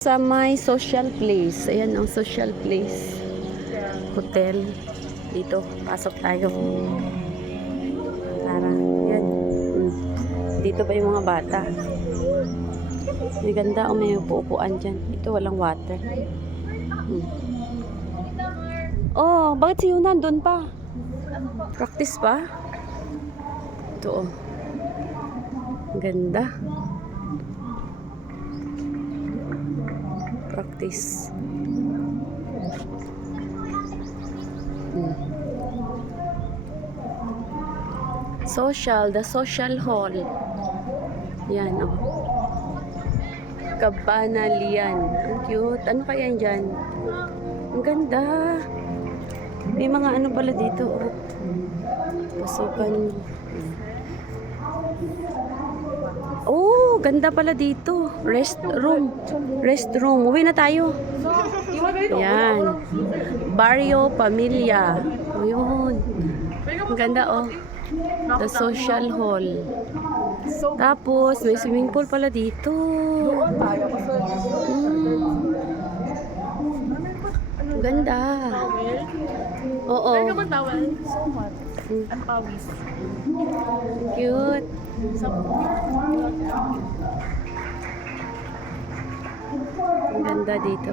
Sa may social place. Ayan ang social place. Hotel. Dito. Pasok tayo. Tara. Ayan. Dito ba yung mga bata? May ganda o may upuan dyan. Ito walang water. Oh, bakit si Yunan doon pa? Practice pa? Ito oh. Ganda. Practice. Social, the social hall. Yan, oh. Cabana Lian. Ang cute. Ano kaya dyan? Ang ganda. May mga ano pala dito, oh. Pasukan. Oh, ganda pala dito. Restroom. Restroom. Uwi na tayo. Yan. Barrio Pamilya. Ayun. Ang ganda, oh. The social hall. Tapos, may swimming pool pala dito. Ganda. Oo. Ang pawis. Cute. Ang ganda dito.